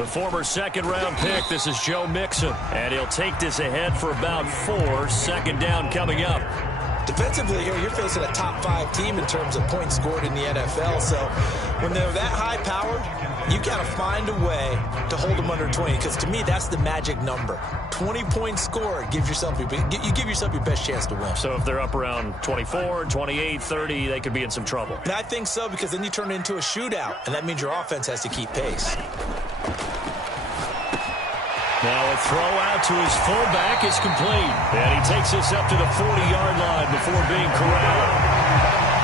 The former second-round pick, this is Joe Mixon. And he'll take this ahead for about 4. Second down coming up. Defensively here, you're facing a top 5 team in terms of points scored in the NFL. So when they're that high-powered, you got to find a way to hold them under 20. Because to me, that's the magic number. 20-point score gives yourself you give yourself your best chance to win. So if they're up around 24, 28, 30, they could be in some trouble. And I think so, because then you turn it into a shootout, and that means your offense has to keep pace. Now a throw out to his fullback is complete. And he takes this up to the 40-yard line before being corralled.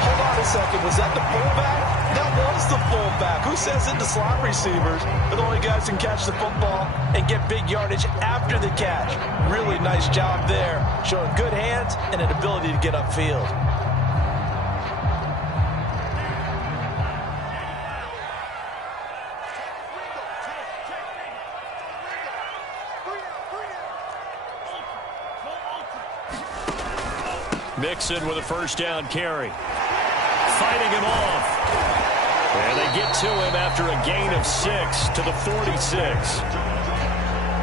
Hold on a second. Was that the fullback? That was the fullback. Who says it? The slot receivers are the only guys who can catch the football and get big yardage after the catch. Really nice job there, showing good hands and an ability to get upfield. Mixon with a first down carry. Fighting him off. And they get to him after a gain of 6 to the 46.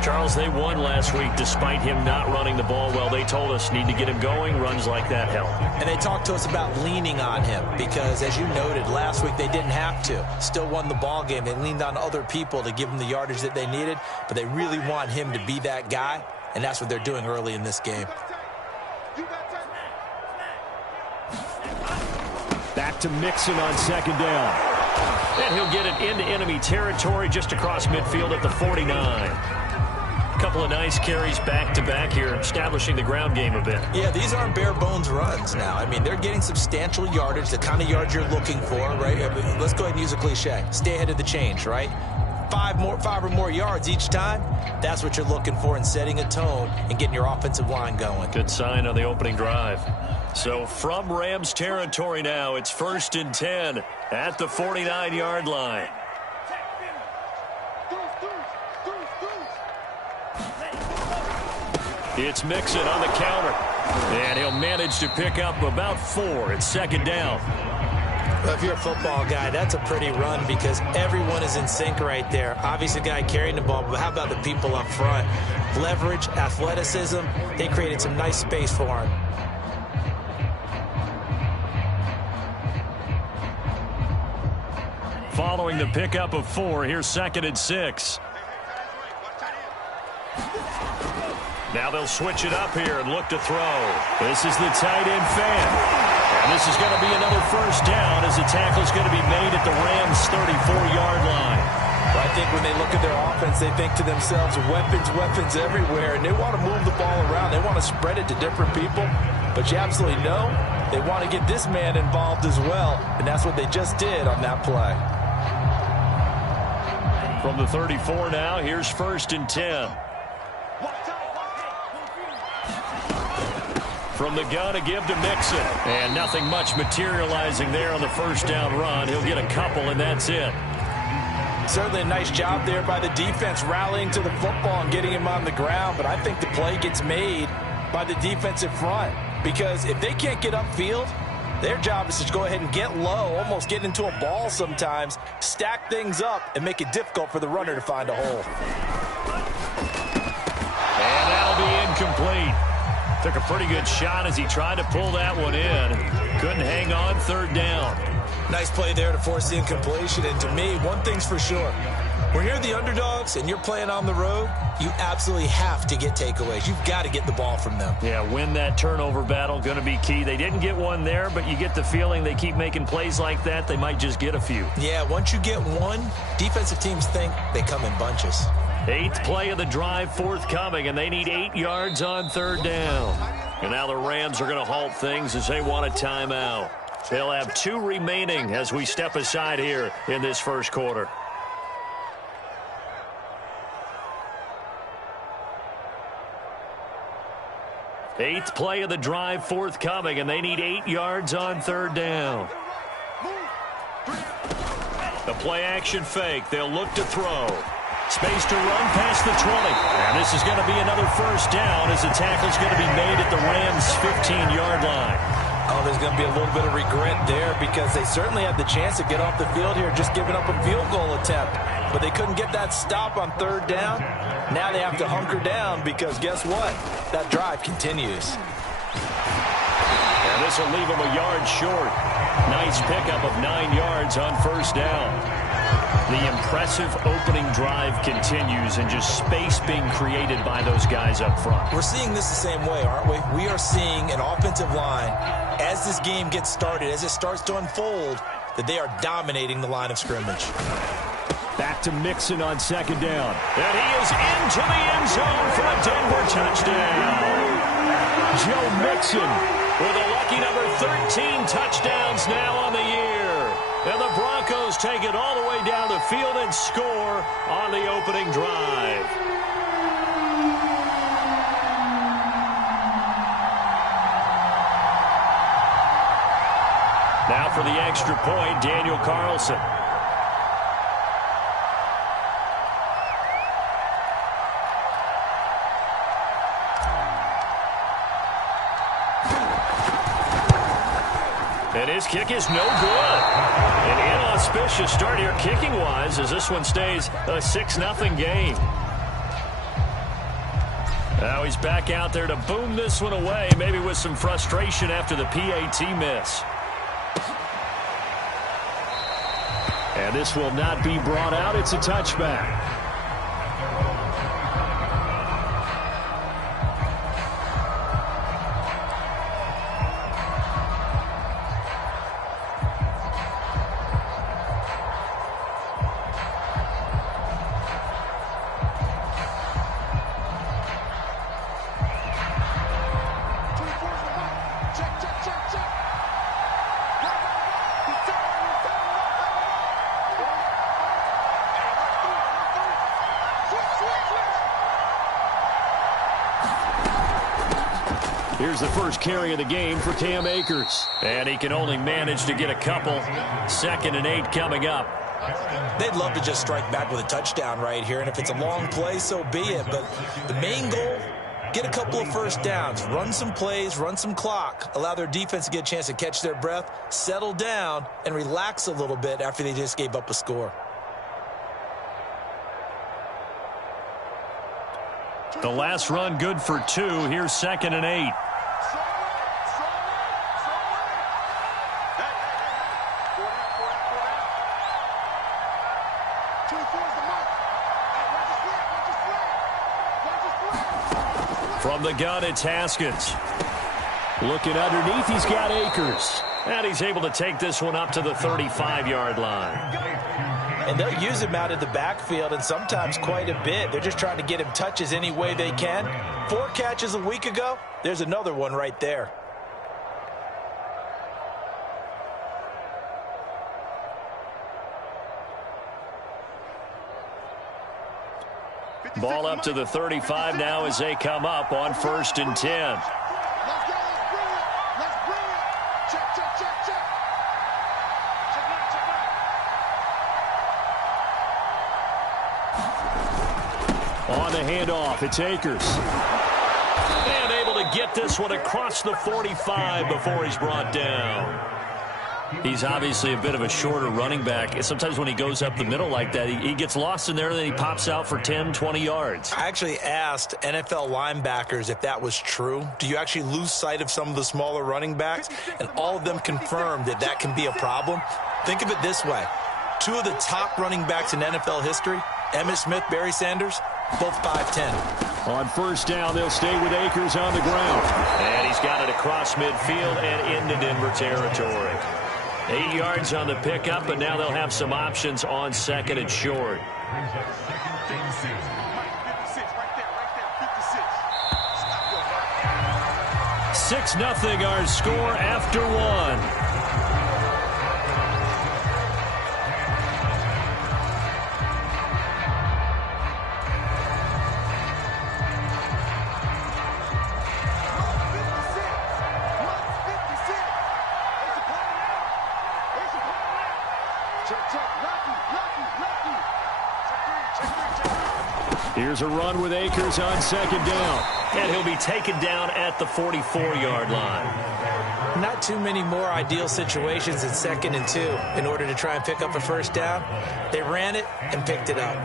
Charles, they won last week despite him not running the ball well. They told us need to get him going. Runs like that help. And they talked to us about leaning on him because, as you noted, last week they didn't have to. Still won the ball game. They leaned on other people to give them the yardage that they needed, but they really want him to be that guy, and that's what they're doing early in this game. Back to Mixon on second down. And he'll get it into enemy territory just across midfield at the 49. A couple of nice carries back-to-back here, establishing the ground game a bit. Yeah, these aren't bare-bones runs now. I mean, they're getting substantial yardage, the kind of yards you're looking for, right? Let's go ahead and use a cliche. Stay ahead of the change, right? 5 or more yards each time, that's what you're looking for in setting a tone and getting your offensive line going. Good sign on the opening drive. So from Rams territory now, it's 1st and 10 at the 49-yard line. It's Mixon on the counter. And he'll manage to pick up about 4. It's second down. Well, if you're a football guy, that's a pretty run because everyone is in sync right there. Obviously, the guy carrying the ball, but how about the people up front? Leverage, athleticism, they created some nice space for him. Following the pickup of 4, here's 2nd and 6. Now they'll switch it up here and look to throw. This is the tight end fan. And this is going to be another first down as the tackle's going to be made at the Rams' 34-yard line. Well, I think when they look at their offense, they think to themselves, weapons everywhere, and they want to move the ball around. They want to spread it to different people. But you absolutely know they want to get this man involved as well, and that's what they just did on that play. From the 34 now, here's 1st and 10. From the gun, a give to Mixon. And nothing much materializing there on the first down run. He'll get a couple, and that's it. Certainly a nice job there by the defense rallying to the football and getting him on the ground. But I think the play gets made by the defensive front. Because if they can't get upfield, their job is to go ahead and get low, almost get into a ball sometimes, stack things up, and make it difficult for the runner to find a hole. And that'll be incomplete. Took a pretty good shot as he tried to pull that one in. Couldn't hang on, 3rd down. Nice play there to force the incompletion. And to me, one thing's for sure. When you're the underdogs and you're playing on the road, you absolutely have to get takeaways. You've got to get the ball from them. Yeah, win that turnover battle, going to be key. They didn't get one there, but you get the feeling they keep making plays like that, they might just get a few. Yeah, once you get one, defensive teams think they come in bunches. 8th play of the drive forthcoming, and they need 8 yards on 3rd down. And now the Rams are going to halt things as they want a timeout. They'll have 2 remaining as we step aside here in this first quarter. Eighth play of the drive forthcoming, and they need 8 yards on 3rd down. The play action fake. They'll look to throw. Space to run past the 20. And this is going to be another first down as the tackle's going to be made at the Rams' 15-yard line. Oh, there's going to be a little bit of regret there because they certainly had the chance to get off the field here just giving up a field goal attempt. but they couldn't get that stop on third down. Now they have to hunker down because guess what? That drive continues. And this will leave them a yard short. Nice pickup of 9 yards on first down. The impressive opening drive continues and just space being created by those guys up front. We're seeing this the same way, aren't we? We are seeing an offensive line, as this game gets started, as it starts to unfold, that they are dominating the line of scrimmage. Back to Mixon on second down. And he is into the end zone for a Denver touchdown. Joe Mixon with a lucky number 13 touchdowns now on the year. And the Broncos take it all the way down the field and score on the opening drive. Now for the extra point, Daniel Carlson. And his kick is no good. An inauspicious start here kicking-wise as this one stays a 6-0 game. Now he's back out there to boom this one away, maybe with some frustration after the PAT miss. And this will not be brought out. It's a touchback. Here's the first carry of the game for Cam Akers. And he can only manage to get a couple. 2nd and 8 coming up. They'd love to just strike back with a touchdown right here. And if it's a long play, so be it. But the main goal, get a couple of first downs. Run some plays, run some clock. Allow their defense to get a chance to catch their breath, settle down, and relax a little bit after they just gave up a score. The last run good for 2. Here's 2nd and 8. From the gun, it's Haskins. Looking underneath, he's got Akers. And he's able to take this one up to the 35-yard line. And they'll use him out of the backfield, and sometimes quite a bit. They're just trying to get him touches any way they can. 4 catches a week ago. There's another one right there. Ball up to the 35 now as they come up on 1st and 10. Let's go. Let's bring it. Check. Check out. On the handoff, it's Akers. And able to get this one across the 45 before he's brought down. He's obviously a bit of a shorter running back. Sometimes when he goes up the middle like that, he gets lost in there, and then he pops out for 10, 20 yards. I actually asked NFL linebackers if that was true. Do you actually lose sight of some of the smaller running backs? And all of them confirmed that that can be a problem. Think of it this way. 2 of the top running backs in NFL history, Emmitt Smith, Barry Sanders, both 5'10". On first down, they'll stay with Akers on the ground. And he's got it across midfield and into Denver territory. 8 yards on the pickup, and now they'll have some options on 2nd and short. 6-0 our score after 1. Here's a run with Akers on second down. And he'll be taken down at the 44-yard line. Not too many more ideal situations in 2nd and 2 in order to try and pick up a first down. They ran it and picked it up.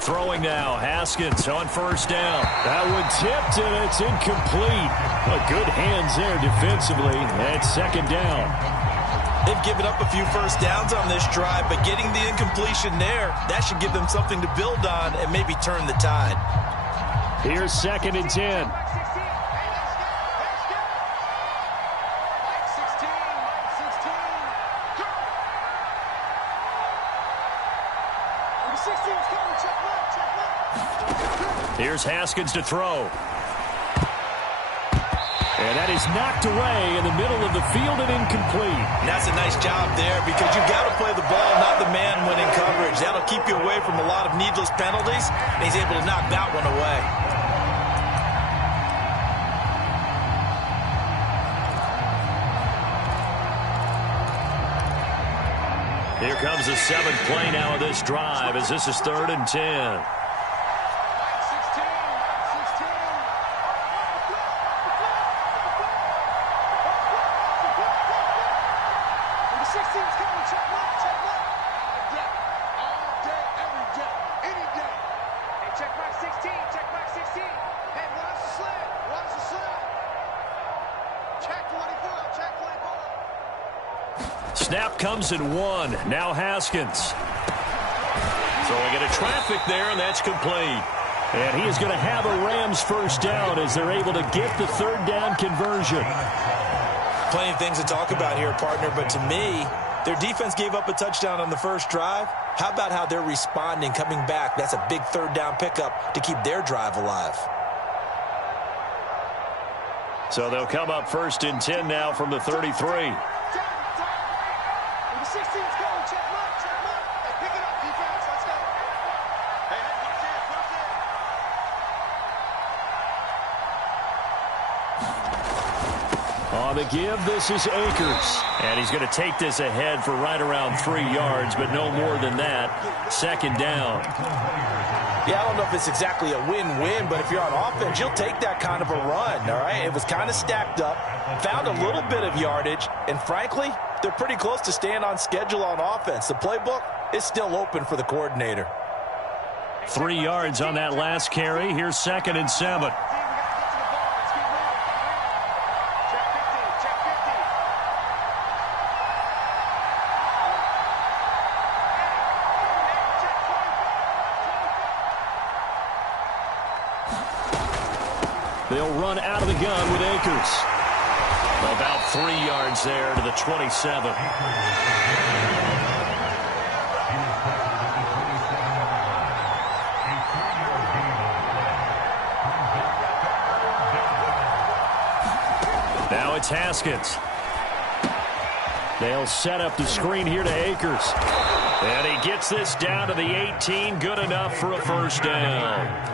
Throwing now, Haskins on first down. That one tipped, and it's incomplete. But good hands there defensively at second down. They've given up a few first downs on this drive, but getting the incompletion there, that should give them something to build on and maybe turn the tide. Here's 2nd and 10. Here's Haskins to throw. And that is knocked away in the middle of the field and incomplete. And that's a nice job there because you've got to play the ball, not the man winning coverage. That'll keep you away from a lot of needless penalties, and he's able to knock that one away. Here comes the 7th play now of this drive as this is 3rd and 10. Snap comes in 1. Now Haskins. Throwing into traffic there, and that's complete. And he is going to have a Rams first down as they're able to get the 3rd down conversion. Plenty of things to talk about here, partner, but to me, their defense gave up a touchdown on the first drive. How about how they're responding, coming back? That's a big 3rd down pickup to keep their drive alive. So they'll come up 1st and 10 now from the 33. On the give, this is Akers. And he's going to take this ahead for right around 3 yards, but no more than that. 2nd down. Yeah, I don't know if it's exactly a win-win, but if you're on offense, you'll take that kind of a run, all right? It was kind of stacked up, found a little bit of yardage, and frankly, they're pretty close to staying on schedule on offense. The playbook is still open for the coordinator. 3 yards on that last carry. Here's 2nd and 7. They'll run out of the gun with Akers. About 3 yards there to the 27. Now it's Haskins. They'll set up the screen here to Akers. And he gets this down to the 18. Good enough for a first down.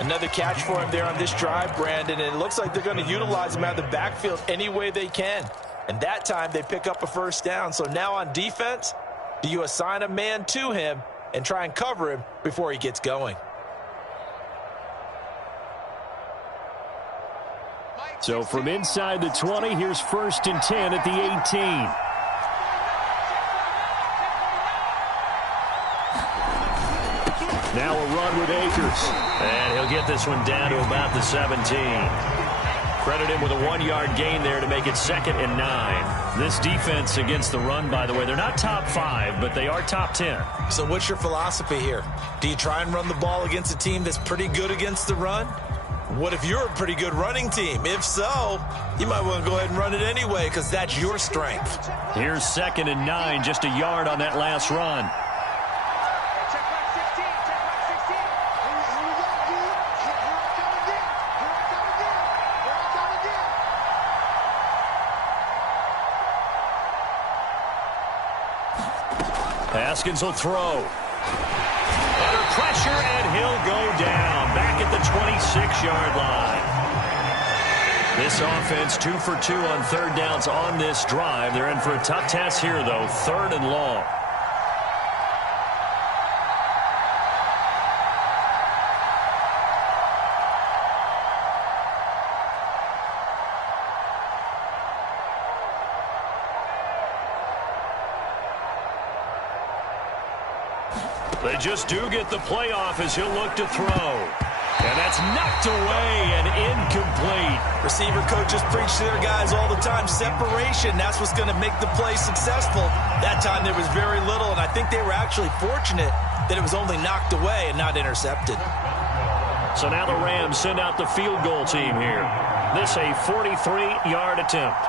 Another catch for him there on this drive, Brandon, and it looks like they're going to utilize him out of the backfield any way they can. And that time they pick up a first down. So now on defense, do you assign a man to him and try and cover him before he gets going? So from inside the 20, here's 1st and 10 at the 18. Now a run with Akers. And he'll get this one down to about the 17. Credit him with a 1-yard gain there to make it 2nd and 9. This defense against the run, by the way, they're not top 5, but they are top 10. So what's your philosophy here? Do you try and run the ball against a team that's pretty good against the run? What if you're a pretty good running team? If so, you might want to go ahead and run it anyway because that's your strength. Here's 2nd and 9, just a yard on that last run. Haskins will throw. Under pressure, and he'll go down. Back at the 26-yard line. This offense 2 for 2 on third downs on this drive. They're in for a tough task here, though. 3rd and long. They just do get the playoff as he'll look to throw. And that's knocked away and incomplete. Receiver coaches preach to their guys all the time. Separation, that's what's going to make the play successful. That time there was very little, and I think they were actually fortunate that it was only knocked away and not intercepted. So now the Rams send out the field goal team here. This a 43-yard attempt.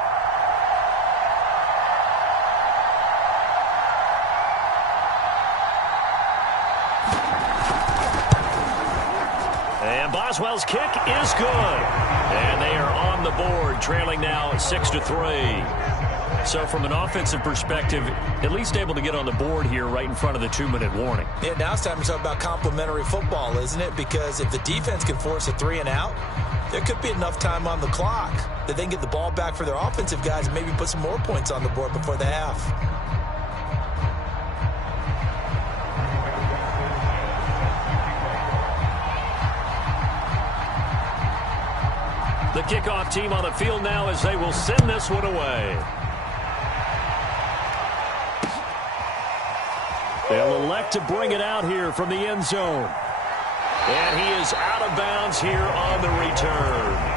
And Boswell's kick is good. And they are on the board, trailing now 6-3. So from an offensive perspective, at least able to get on the board here right in front of the 2-minute warning. Yeah, now it's time to talk about complementary football, isn't it? Because if the defense can force a 3-and-out, there could be enough time on the clock that they can get the ball back for their offensive guys and maybe put some more points on the board before the half. The kickoff team on the field now as they will send this one away. They'll elect to bring it out here from the end zone. And he is out of bounds here on the return.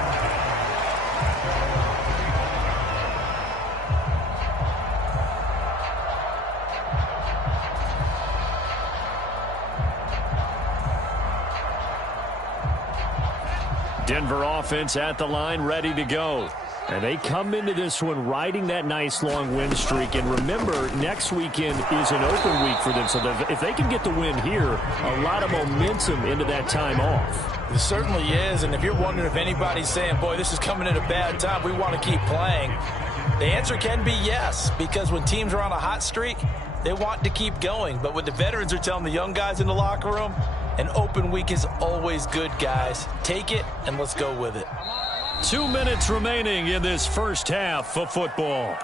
Denver offense at the line, ready to go. And they come into this one riding that nice long win streak. And remember, next weekend is an open week for them. So if they can get the win here, a lot of momentum into that time off. It certainly is. And if you're wondering if anybody's saying, boy, this is coming at a bad time, we want to keep playing, the answer can be yes. Because when teams are on a hot streak, they want to keep going. But what the veterans are telling the young guys in the locker room, an open week is always good, guys. Take it, and let's go with it. 2 minutes remaining in this first half of football.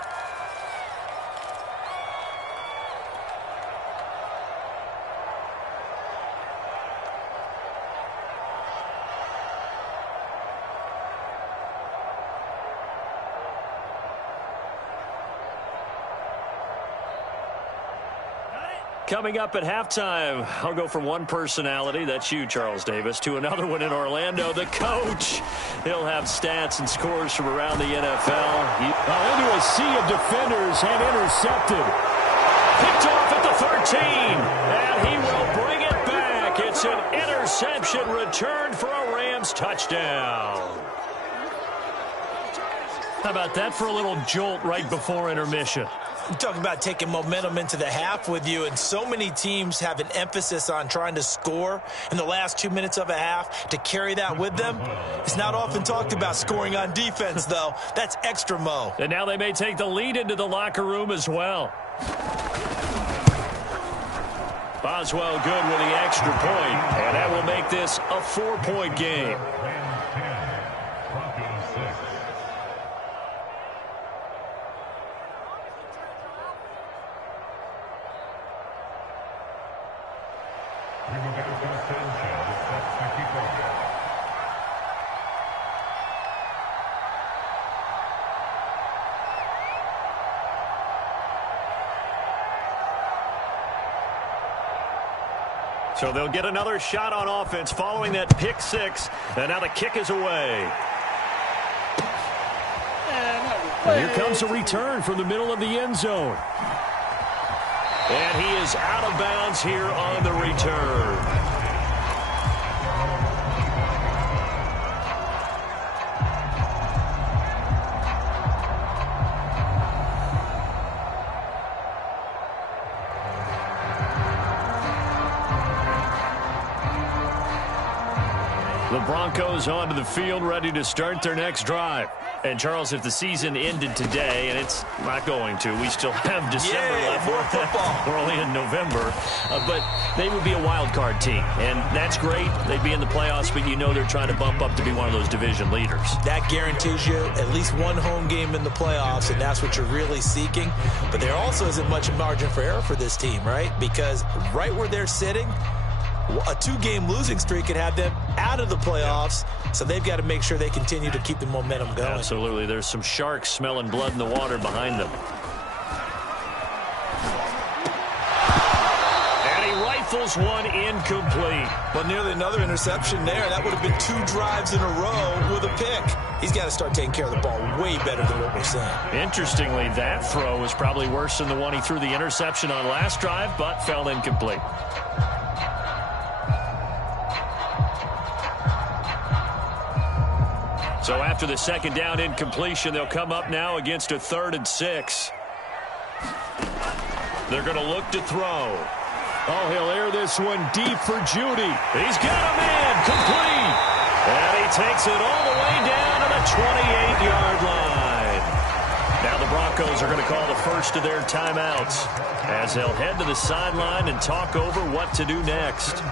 Coming up at halftime, I'll go from one personality, that's you, Charles Davis, to another one in Orlando, the coach. He'll have stats and scores from around the NFL. Into a sea of defenders and intercepted. Picked off at the 13, and he will bring it back. It's an interception return for a Rams touchdown. How about that for a little jolt right before intermission? You talk about taking momentum into the half with you, and so many teams have an emphasis on trying to score in the last 2 minutes of a half to carry that with them. It's not often talked about scoring on defense, though. That's extra mo. And now they may take the lead into the locker room as well. Boswell good with the extra point, and that will make this a 4-point game. So they'll get another shot on offense following that pick six. And now the kick is away. And here comes a return from the middle of the end zone. And he is out of bounds here on the return. The Broncos onto the field, ready to start their next drive. And, Charles, if the season ended today, and it's not going to, we still have December left. More football. We're only in November. But they would be a wild card team, and that's great. They'd be in the playoffs, but you know they're trying to bump up to be one of those division leaders. That guarantees you at least one home game in the playoffs, and that's what you're really seeking. But there also isn't much margin for error for this team, right? Because right where they're sitting, a 2-game losing streak could have them out of the playoffs, so they've got to make sure they continue to keep the momentum going. Absolutely. There's some sharks smelling blood in the water behind them. And he rifles one incomplete. But nearly another interception there. That would have been 2 drives in a row with a pick. He's got to start taking care of the ball way better than what we're seeing. Interestingly, that throw was probably worse than the one he threw the interception on last drive, but fell incomplete. So after the second down incompletion, they'll come up now against a 3rd and 6. They're going to look to throw. Oh, he'll air this one deep for Judy. He's got a man complete. And he takes it all the way down to the 28-yard line. Now the Broncos are going to call the first of their timeouts as they'll head to the sideline and talk over what to do next.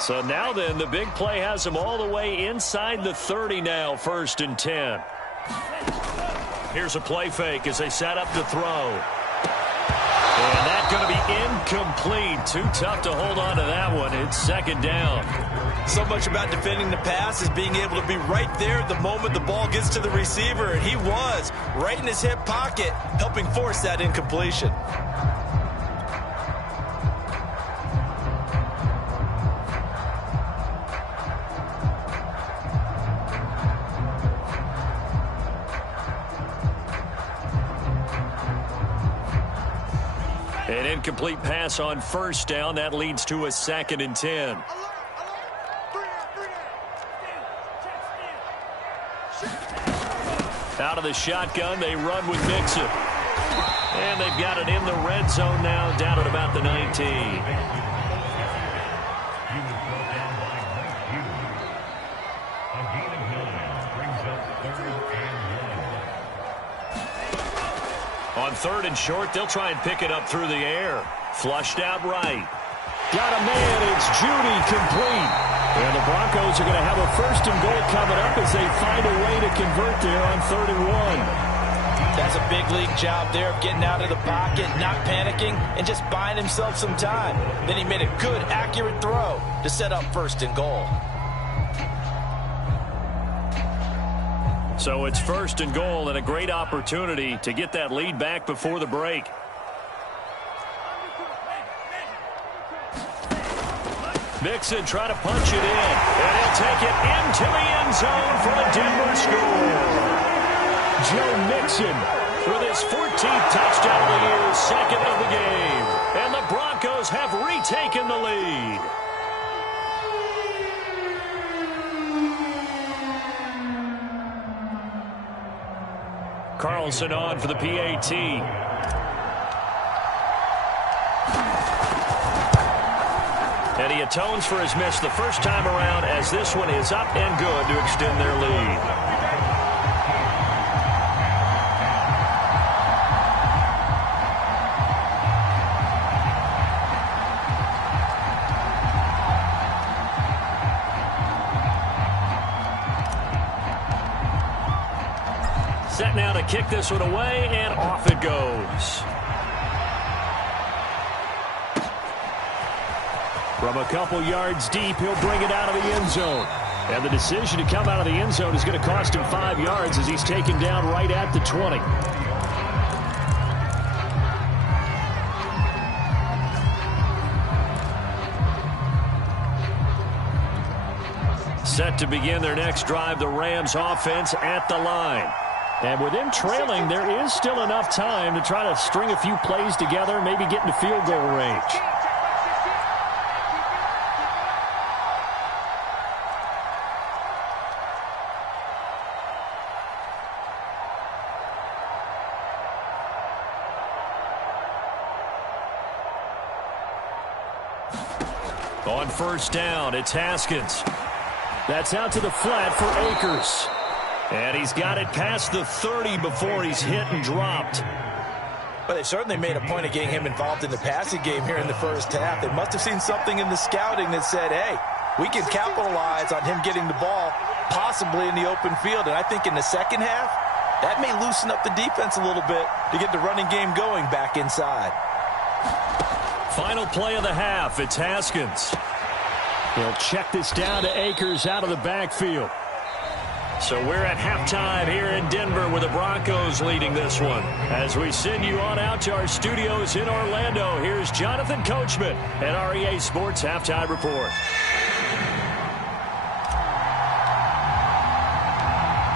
So now then, the big play has them all the way inside the 30 now, 1st and 10. Here's a play fake as they set up to throw. And that's going to be incomplete. Too tough to hold on to that one. It's 2nd down. So much about defending the pass is being able to be right there at the moment the ball gets to the receiver. And he was right in his hip pocket, helping force that incompletion. An incomplete pass on 1st down. That leads to a 2nd and 10. Out of the shotgun, they run with Mixon. And they've got it in the red zone now, down at about the 19. On 3rd and short, they'll try and pick it up through the air. Flushed out right. Got a man. It's Judy complete. And the Broncos are going to have a 1st and goal coming up as they find a way to convert there on 3rd and 1. That's a big league job there of getting out of the pocket, not panicking, and just buying himself some time. Then he made a good, accurate throw to set up 1st and goal. So it's 1st and goal and a great opportunity to get that lead back before the break. Mixon trying to punch it in, and he'll take it into the end zone for a Denver score. Joe Mixon with his 14th touchdown of the year, 2nd of the game. And the Broncos have retaken the lead. Carlson on for the PAT. And he atones for his miss the first time around as this one is up and good to extend their lead. Set now to kick this one away, and off it goes. From a couple yards deep, he'll bring it out of the end zone. And the decision to come out of the end zone is going to cost him 5 yards as he's taken down right at the 20. Set to begin their next drive, the Rams offense at the line. And with them trailing, there is still enough time to try to string a few plays together, maybe get into field goal range. On first down, it's Haskins. That's out to the flat for Akers. And he's got it past the 30 before he's hit and dropped. But they certainly made a point of getting him involved in the passing game here in the first half. They must have seen something in the scouting that said, hey, we can capitalize on him getting the ball possibly in the open field. And I think in the second half, that may loosen up the defense a little bit to get the running game going back inside. Final play of the half, it's Haskins. He'll check this down to Akers out of the backfield. So we're at halftime here in Denver with the Broncos leading this one. As we send you on out to our studios in Orlando, here's Jonathan Coachman at REA Sports Halftime Report.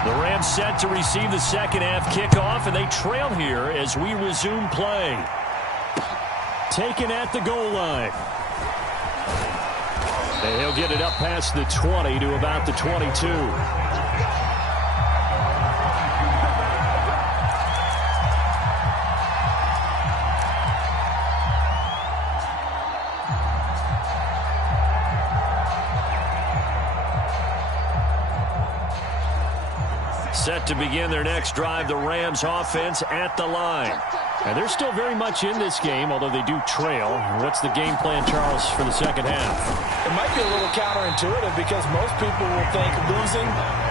The Rams set to receive the second half kickoff, and they trail here as we resume play. Taken at the goal line. And he'll get it up past the 20 to about the 22. Set to begin their next drive, the Rams offense at the line. And they're still very much in this game, although they do trail. What's the game plan, Charles, for the second half? It might be a little counterintuitive because most people will think losing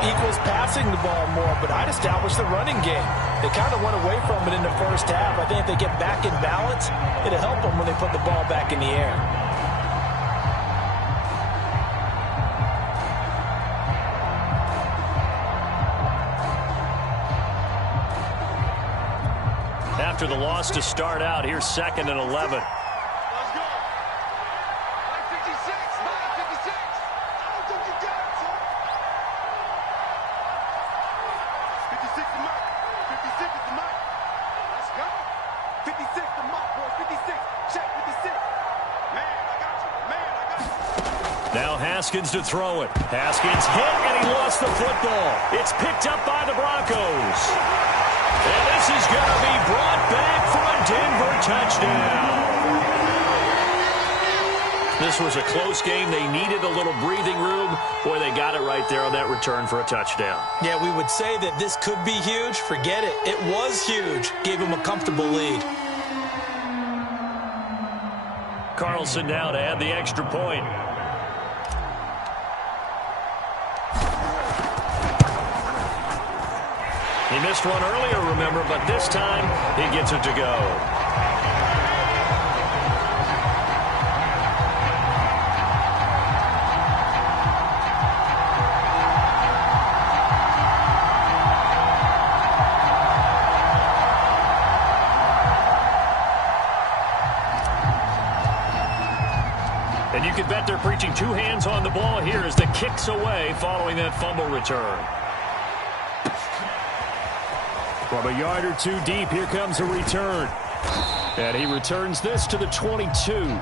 equals passing the ball more, but I'd establish the running game. They kind of went away from it in the first half. I think if they get back in balance, it'll help them when they put the ball back in the air. After the loss to start out, here's 2nd and 11. Let's go. 56, 56. I don't think you got it, son. 56 the mark. 56 is the mark. Let's go. 56 the mark, boy. 56. Check 56. Man, I got you. Man, I got you. Now Haskins to throw it. Haskins hit, and he lost the football. It's picked up by the Broncos. And this is going to be brought back for a Denver touchdown. This was a close game. They needed a little breathing room. Boy, they got it right there on that return for a touchdown. Yeah, we would say that this could be huge. Forget it. It was huge. Gave him a comfortable lead. Carlson now to add the extra point. He missed one earlier, remember, but this time he gets it to go. And you can bet they're preaching two hands on the ball here as the kick's away following that fumble return. From a yard or two deep, here comes a return. And he returns this to the 22.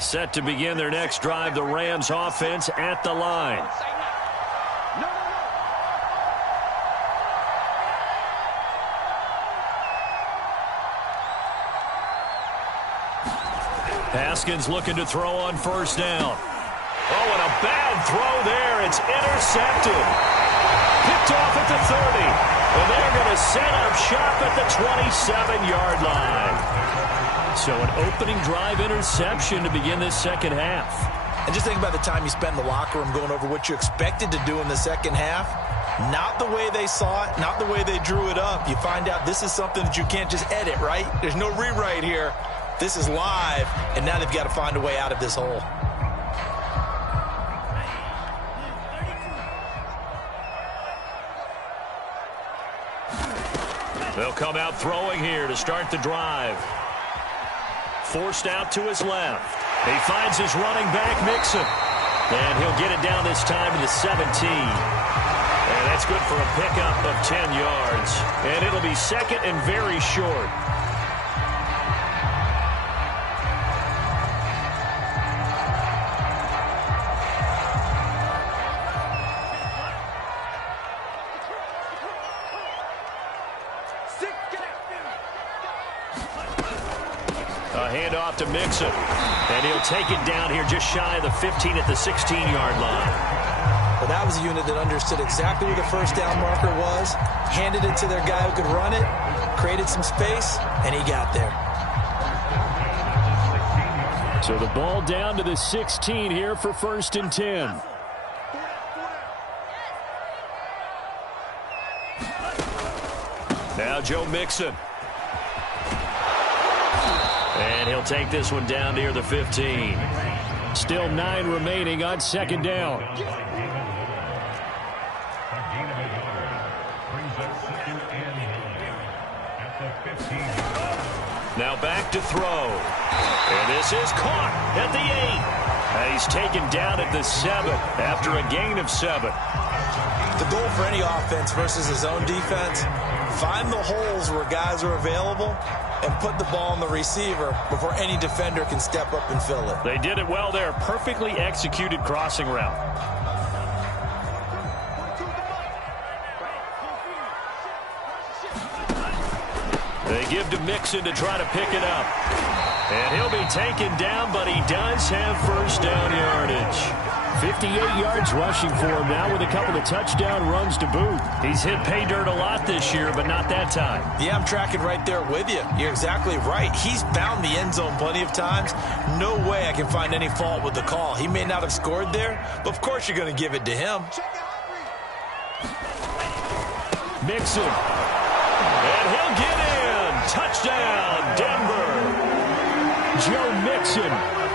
Set to begin their next drive, the Rams offense at the line. Haskins looking to throw on first down. Oh, and a bad throw there. It's intercepted. Picked off at the 30. And they're going to set up shop at the 27-yard line. So an opening drive interception to begin this second half. And just think about the time you spend in the locker room going over what you expected to do in the second half. Not the way they saw it, not the way they drew it up. You find out this is something that you can't just edit, right? There's no rewrite here. This is live, and now they've got to find a way out of this hole. They'll come out throwing here to start the drive. Forced out to his left. He finds his running back, Mixon. And he'll get it down this time to the 17. And that's That's good for a pickup of 10 yards. And it'll be second and very short. A handoff to Mixon. And he'll take it down here just shy of the 15 at the 16-yard line. Well, that was a unit that understood exactly where the first down marker was, handed it to their guy who could run it, created some space, and he got there. So the ball down to the 16 here for 1st and 10. Now Joe Mixon. And he'll take this one down near the 15. Still 9 remaining on 2nd down. Now back to throw. And this is caught at the 8. And he's taken down at the 7 after a gain of 7. The goal for any offense versus his own defense, find the holes where guys are available and put the ball on the receiver before any defender can step up and fill it. They did it well there. Perfectly executed crossing route. They give to Mixon to try to pick it up. And he'll be taken down, but he does have 1st down yardage. 58 yards rushing for him now with a couple of touchdown runs to boot. He's hit pay dirt a lot this year, but not that time. Yeah, I'm tracking right there with you. You're exactly right. He's found the end zone plenty of times. No way I can find any fault with the call. He may not have scored there, but of course you're going to give it to him. Mixon. And he'll get in. Touchdown, Denver. Joe Mixon.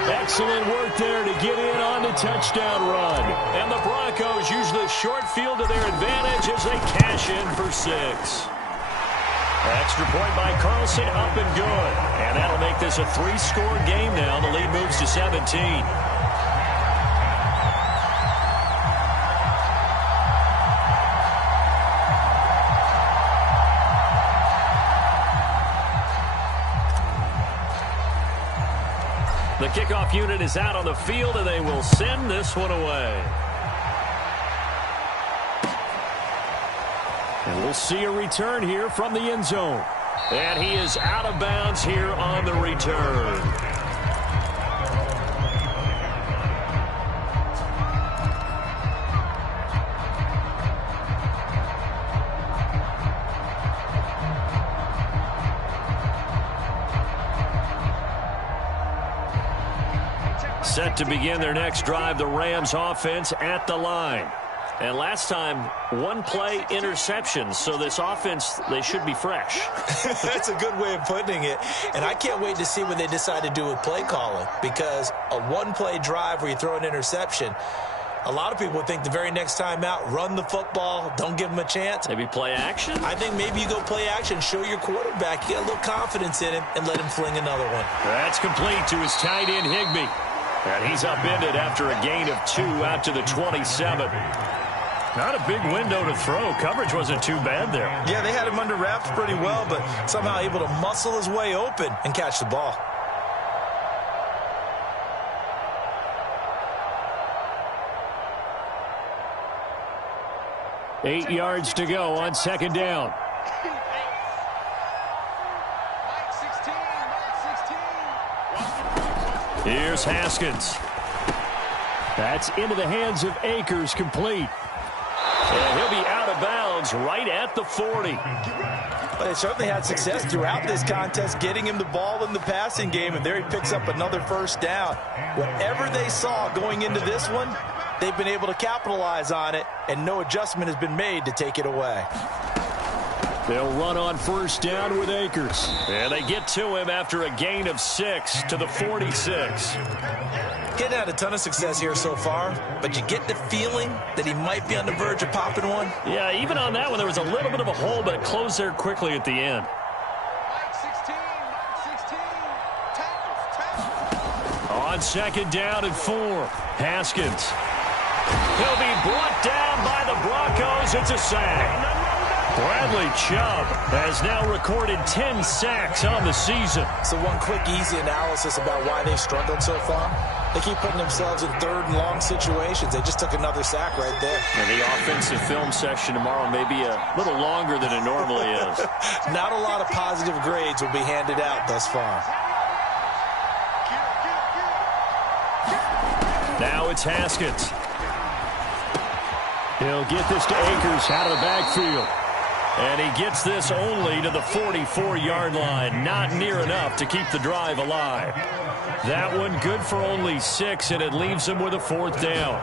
Excellent work there to get in on the touchdown run. And the Broncos use the short field to their advantage as they cash in for 6. Extra point by Carlson, up and good. And that'll make this a 3-score game now. The lead moves to 17. The kickoff unit is out on the field, and they will send this one away. And we'll see a return here from the end zone. And he is out of bounds here on the return. Set to begin their next drive, the Rams offense at the line. And last time, 1-play interception. So this offense, they should be fresh. That's a good way of putting it. And I can't wait to see what they decide to do with play calling. Because a 1-play drive where you throw an interception, a lot of people would think the very next time out, run the football, don't give them a chance. Maybe play action? I think maybe you go play action, show your quarterback, get a little confidence in him, and let him fling another one. That's complete to his tight end, Higbee. And he's upended after a gain of 2 out to the 27. Not a big window to throw. Coverage wasn't too bad there. Yeah, they had him under wraps pretty well, but somehow able to muscle his way open and catch the ball. Eight yards to go on 2nd down. Here's Haskins. That's into the hands of Akers, complete. And he'll be out of bounds right at the 40. But they certainly had success throughout this contest, getting him the ball in the passing game, and there he picks up another 1st down. Whatever they saw going into this one, they've been able to capitalize on it, and no adjustment has been made to take it away. They'll run on 1st down with Akers. And they get to him after a gain of 6 to the 46. Getting had a ton of success here so far, but you get the feeling that he might be on the verge of popping one. Yeah, even on that one, there was a little bit of a hole, but it closed there quickly at the end. On 2nd down and 4, Haskins. He'll be brought down by the Broncos It's a sack. Bradley Chubb has now recorded 10 sacks on the season. So one quick, easy analysis about why they've struggled so far. They keep putting themselves in third and long situations. They just took another sack right there. And the offensive film session tomorrow may be a little longer than it normally is. Not a lot of positive grades will be handed out thus far. Now it's Haskins. He'll get this to Akers out of the backfield. And he gets this only to the 44-yard line. Not near enough to keep the drive alive. That one good for only 6, and it leaves him with a 4th down.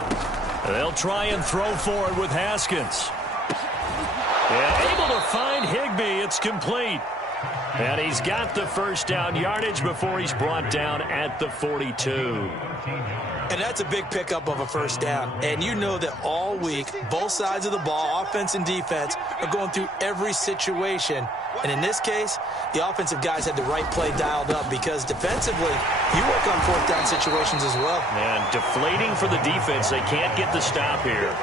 They'll try and throw for it with Haskins. And able to find Higbee. It's complete. And he's got the first down yardage before he's brought down at the 42. And that's a big pickup of a first down. And you know that all week, both sides of the ball, offense and defense, are going through every situation. And in this case, the offensive guys had the right play dialed up because defensively, you work on 4th down situations as well. And deflating for the defense. They can't get the stop here.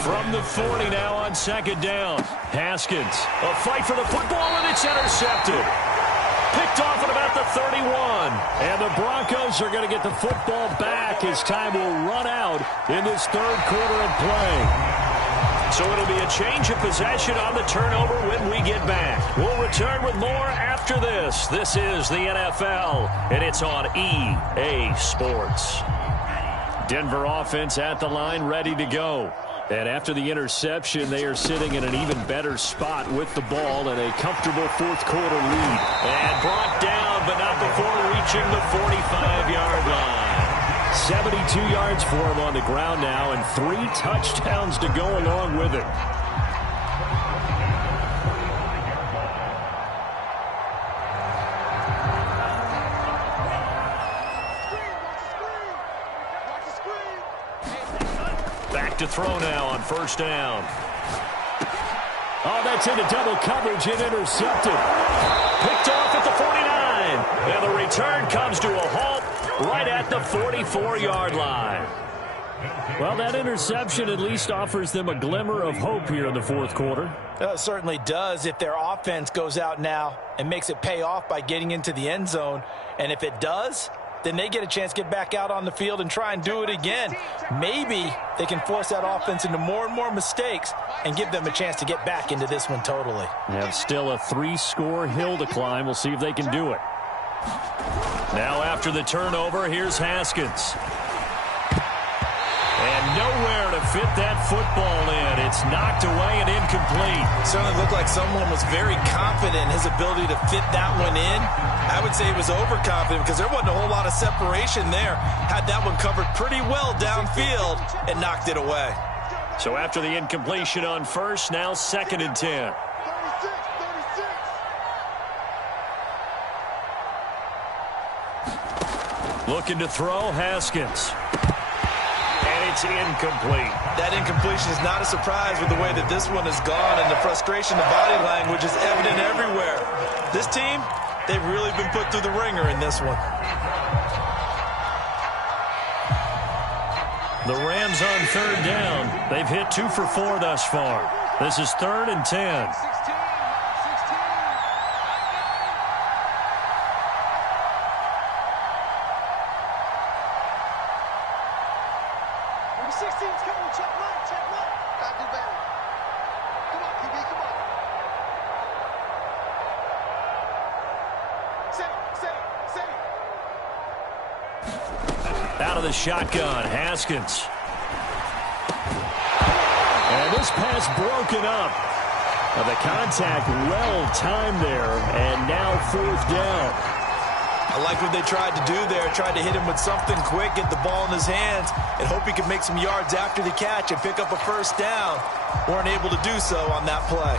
From the 40 now on 2nd down. Haskins, a fight for the football, and it's intercepted. Picked off at about the 31. And the Broncos are going to get the football back as time will run out in this 3rd quarter of play. So it'll be a change of possession on the turnover when we get back. We'll return with more after this. This is the NFL, and it's on EA Sports. Denver offense at the line, ready to go. And after the interception, they are sitting in an even better spot with the ball and a comfortable 4th quarter lead. And brought down, but not before reaching the 45-yard line. 72 yards for him on the ground now, and 3 touchdowns to go along with it. To throw now on 1st down. Oh, that's into double coverage and intercepted. Picked off at the 49. And the return comes to a halt right at the 44-yard line. Well, that interception at least offers them a glimmer of hope here in the 4th quarter. It certainly does if their offense goes out now and makes it pay off by getting into the end zone. And if it does, then they get a chance to get back out on the field and try and do it again. Maybe they can force that offense into more and more mistakes and give them a chance to get back into this one totally. Have still a 3-score hill to climb. We'll see if they can do it. Now after the turnover, here's Haskins. And nowhere to fit that football in. It's knocked away and incomplete. Certainly looked like someone was very confident in his ability to fit that one in. I would say he was overconfident because there wasn't a whole lot of separation there. Had that one covered pretty well downfield and knocked it away. So after the incompletion on 1st, now 2nd and 10. 36. Looking to throw, Haskins. It's incomplete. That incompletion is not a surprise with the way that this one has gone, and the frustration, the body language is evident everywhere. This team, they've really been put through the ringer in this one. The Rams on 3rd down. They've hit 2 for 4 thus far. This is 3rd and 10. Out of the shotgun, Haskins. And this pass broken up. The contact well timed there, and now 4th down. I like what they tried to do there. Tried to hit him with something quick, get the ball in his hands, and hope he could make some yards after the catch and pick up a 1st down. Weren't able to do so on that play.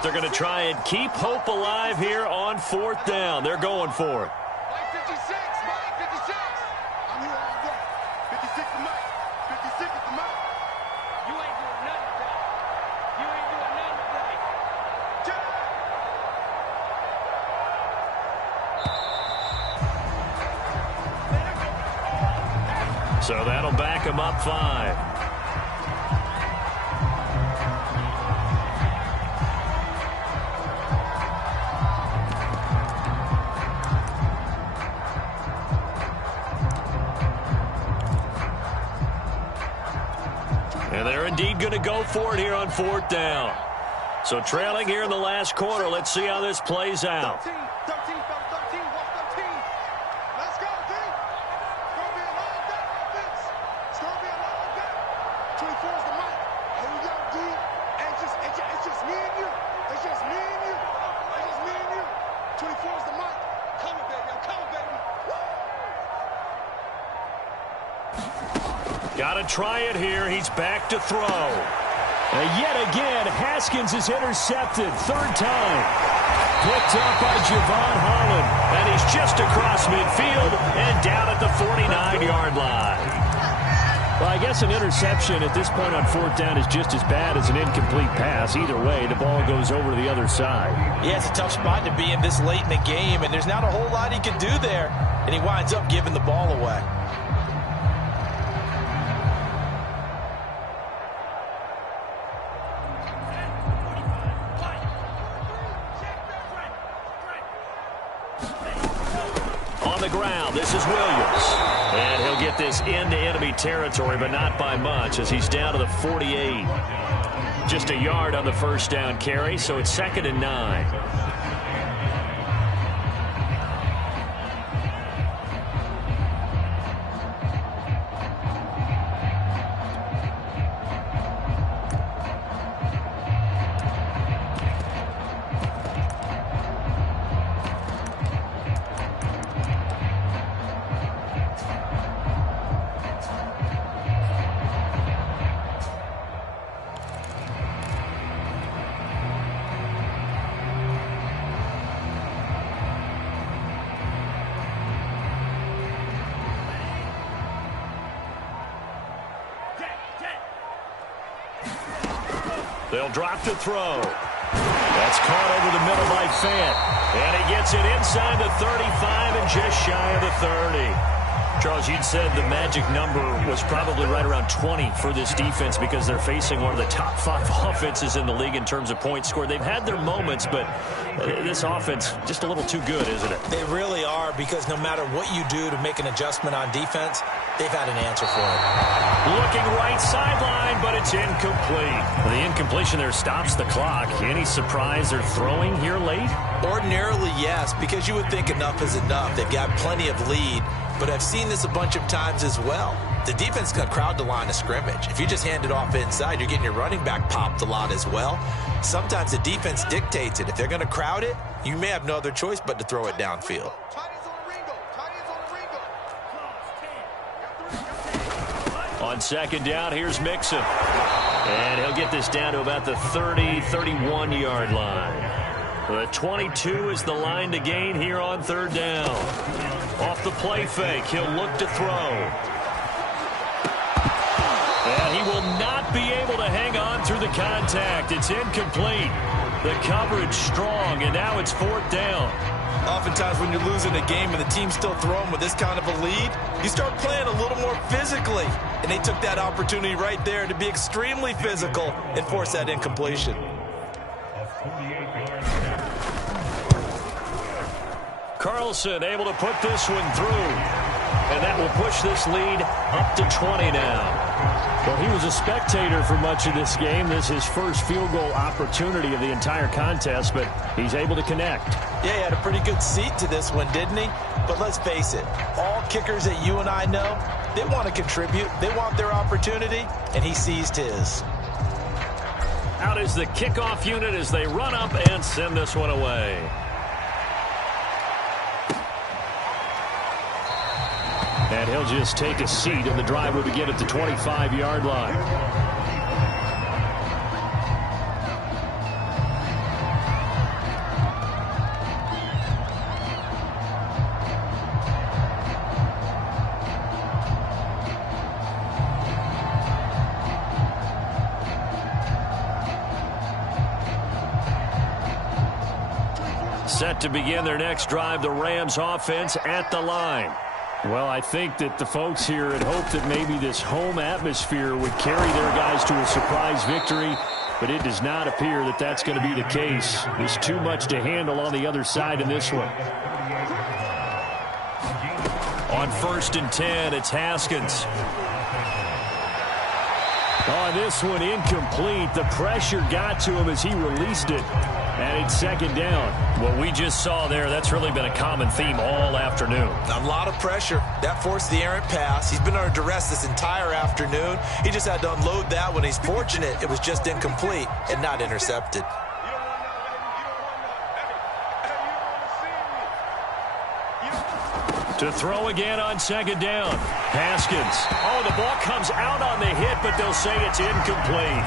They're going to try and keep hope alive here on 4th down. They're going for it. Mike 56, Mike 56. I'm here all day. 56 to Mike. 56. You ain't doing nothing today. You ain't doing nothing today. So that'll back him up 5. And they're indeed going to go for it here on 4th down. So trailing here in the last quarter. Let's see how this plays out. 13, 13, 13, watch 13. Let's go, D. It's going to be a long day on this. It's going to be a long day. 24 is the mic. Here we go, D. And it's just me and you. It's just me and you. It's just me and you. 24 is the mic. Come on, baby. I'm coming, baby. Got to try it here. He's back to throw. And yet again, Haskins is intercepted. 3rd time. Picked up by Javon Holland. And he's just across midfield and down at the 49-yard line. Well, I guess an interception at this point on 4th down is just as bad as an incomplete pass. Either way, the ball goes over to the other side. Yeah, it's a tough spot to be in this late in the game, and there's not a whole lot he can do there. And he winds up giving the ball away. On the ground, this is Williams. And he'll get this into enemy territory, but not by much as he's down to the 48. Just a yard on the 1st down carry, so it's 2nd and 9. They'll drop to throw. That's caught over the middle by Fant. And he gets it inside the 35 and just shy of the 30. Charles, you'd said the magic number was probably right around 20 for this defense because they're facing one of the top 5 offenses in the league in terms of points scored. They've had their moments, but this offense just a little too good, isn't it? They really are, because no matter what you do to make an adjustment on defense, they've had an answer for it. Looking right sideline, but it's incomplete. The incompletion there stops the clock. Any surprise they're throwing here late? Ordinarily, yes, because you would think enough is enough. They've got plenty of lead, but I've seen this a bunch of times as well. The defense can crowd the line of scrimmage. If you just hand it off inside, you're getting your running back popped a lot as well. Sometimes the defense dictates it. If they're going to crowd it, you may have no other choice but to throw it downfield. On 2nd down, here's Mixon. And he'll get this down to about the 30, 31-yard line. The 22 is the line to gain here on 3rd down. Off the play fake, he'll look to throw. And he will not be able to hang on through the contact. It's incomplete. The coverage strong, and now it's 4th down. Oftentimes when you're losing a game and the team's still throwing with this kind of a lead, you start playing a little more physically. And they took that opportunity right there to be extremely physical and force that incompletion. Carlson able to put this one through. And that will push this lead up to 20 now. Well, he was a spectator for much of this game. This is his first field goal opportunity of the entire contest, but he's able to connect. Yeah, he had a pretty good seat to this one, didn't he? But let's face it, all kickers that you and I know, they want to contribute. They want their opportunity, and he seized his. Out is the kickoff unit as they run up and send this one away. And he'll just take a seat, and the drive will begin at the 25-yard line. Set to begin their next drive, the Rams offense at the line. Well, I think that the folks here had hoped that maybe this home atmosphere would carry their guys to a surprise victory, but it does not appear that that's going to be the case. There's too much to handle on the other side in this one. On 1st and 10, it's Haskins. On this one, incomplete. The pressure got to him as he released it. And it's 2nd down. What we just saw there, that's really been a common theme all afternoon. A lot of pressure. That forced the errant pass. He's been under duress this entire afternoon. He just had to unload that one. He's fortunate it was just incomplete and not intercepted. To throw again on 2nd down. Haskins. Oh, the ball comes out on the hit, but they'll say it's incomplete.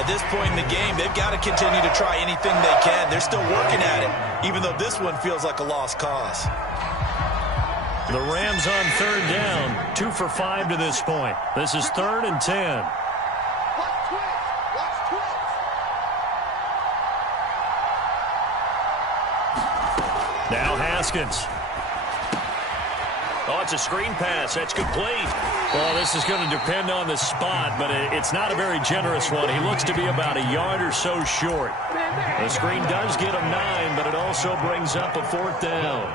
At this point in the game, they've got to continue to try anything they can. They're still working at it, even though this one feels like a lost cause. The Rams on 3rd down, 2 for 5 to this point. This is 3rd and 10. Now Haskins. Oh, it's a screen pass. That's complete. Well, this is going to depend on the spot, but it's not a very generous one. He looks to be about a yard or so short. The screen does get him 9, but it also brings up a 4th down.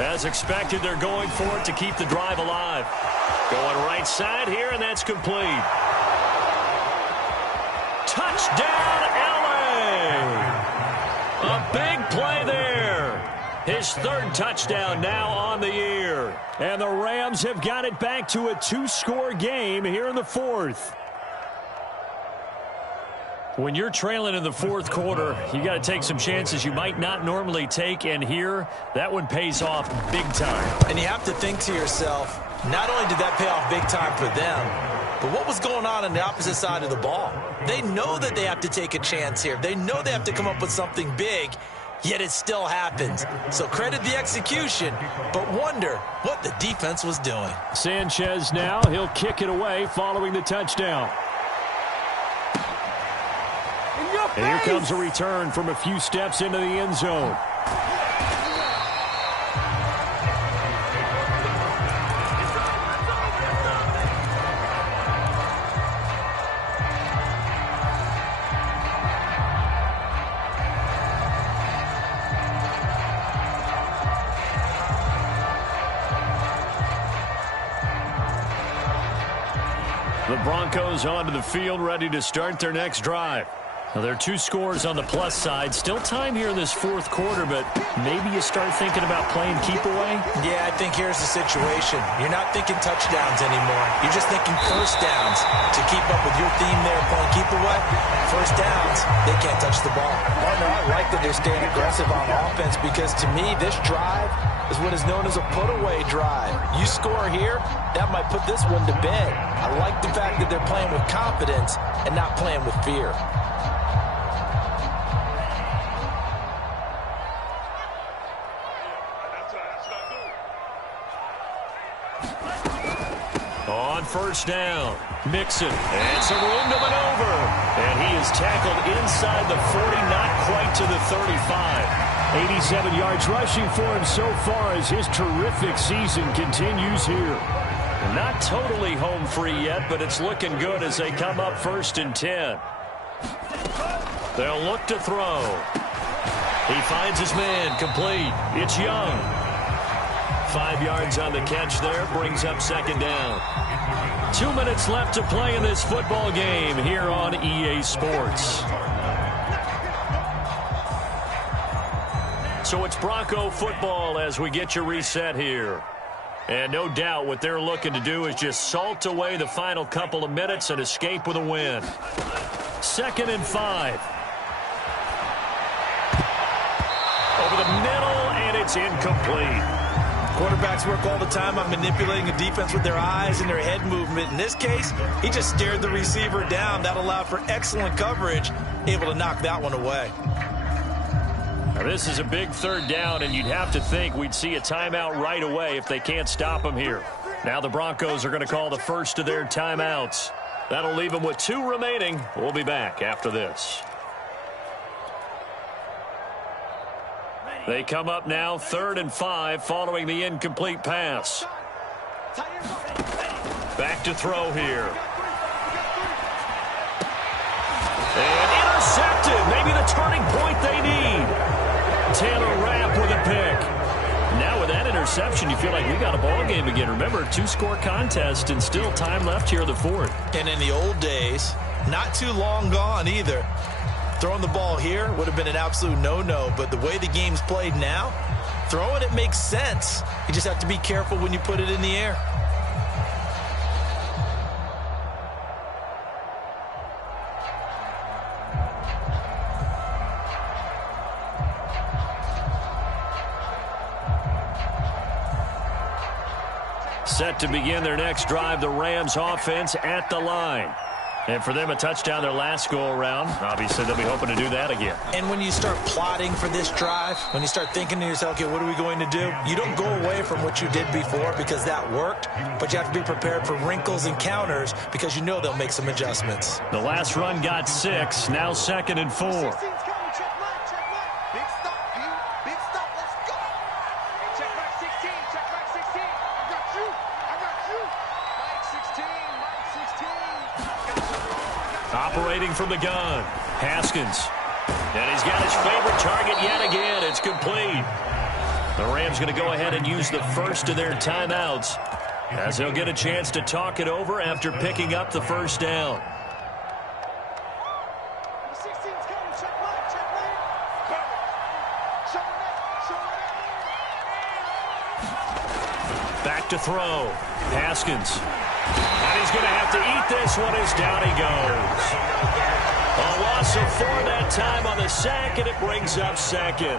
As expected, they're going for it to keep the drive alive. Going right side here, and that's complete. Touchdown, LA! A big play there. His 3rd touchdown now on the year. And the Rams have got it back to a 2-score game here in the 4th. When you're trailing in the 4th quarter, you got to take some chances you might not normally take, and here, that one pays off big time. And you have to think to yourself, not only did that pay off big time for them, but what was going on the opposite side of the ball? They know that they have to take a chance here. They know they have to come up with something big, yet it still happens. So credit the execution, but wonder what the defense was doing. Sanchez now, he'll kick it away following the touchdown. And here comes a return from a few steps into the end zone. The Broncos onto the field, ready to start their next drive. Now, there are 2 scores on the plus side. Still time here in this 4th quarter, but maybe you start thinking about playing keep away? Yeah, I think here's the situation. You're not thinking touchdowns anymore. You're just thinking first downs. To keep up with your theme there, playing keep away, first downs, they can't touch the ball. Oh, no, I like that they're staying aggressive on offense because, to me, this drive is what is known as a put-away drive. You score here, that might put this one to bed. I like the fact that they're playing with confidence and not playing with fear. On 1st down, Mixon, and some room to maneuver. And he is tackled inside the 40, not quite to the 35. 87 yards rushing for him so far as his terrific season continues here. Not totally home free yet, but it's looking good as they come up 1st and 10. They'll look to throw. He finds his man, complete. It's Young. 5 yards on the catch there, brings up 2nd down. 2 minutes left to play in this football game here on EA Sports. So it's Bronco football as we get you reset here. And no doubt what they're looking to do is just salt away the final couple of minutes and escape with a win. 2nd and 5. Over the middle, and it's incomplete. Quarterbacks work all the time on manipulating a defense with their eyes and their head movement. In this case, he just stared the receiver down. That allowed for excellent coverage, able to knock that one away. Now, this is a big 3rd down, and you'd have to think we'd see a timeout right away if they can't stop him here. Now the Broncos are going to call the first of their timeouts. That'll leave them with 2 remaining. We'll be back after this. They come up now 3rd and 5 following the incomplete pass. Back to throw here. And intercepted. Maybe the turning point they need. Taylor Rapp with a pick. Now with that interception, you feel like we got a ball game again. Remember, 2-score contest and still time left here in the 4th. And in the old days, not too long gone either. Throwing the ball here would have been an absolute no-no, but the way the game's played now, throwing it makes sense. You just have to be careful when you put it in the air. Set to begin their next drive, the Rams offense at the line. And for them, a touchdown their last go-around. Obviously, they'll be hoping to do that again. And when you start plotting for this drive, when you start thinking to yourself, okay, what are we going to do? You don't go away from what you did before because that worked, but you have to be prepared for wrinkles and counters because you know they'll make some adjustments. The last run got 6, now 2nd and 4. Operating from the gun, Haskins. And he's got his favorite target yet again. It's complete. The Rams going to go ahead and use the first of their timeouts as they'll get a chance to talk it over after picking up the first down. Back to throw. Haskins. And he's going to have to eat this one as down he goes. A loss of 4 that time on the sack, and it brings up 2nd.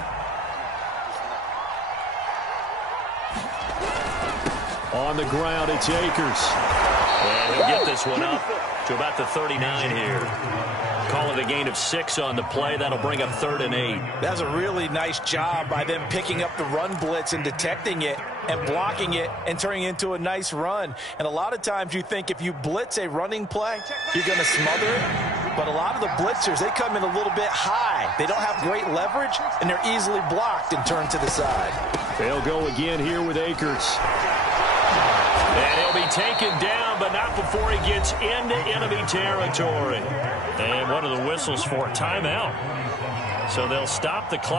On the ground, it's Akers. And he'll get this one up to about the 39 here. Call it a gain of 6 on the play. That'll bring up 3rd and 8. That's a really nice job by them picking up the run blitz and detecting it and blocking it and turning it into a nice run. And a lot of times you think if you blitz a running play, you're going to smother it. But a lot of the blitzers, they come in a little bit high. They don't have great leverage, and they're easily blocked and turned to the side. They'll go again here with Akers. And he'll be taken down, but not before he gets into enemy territory. And one of the whistles for a timeout. So they'll stop the clock.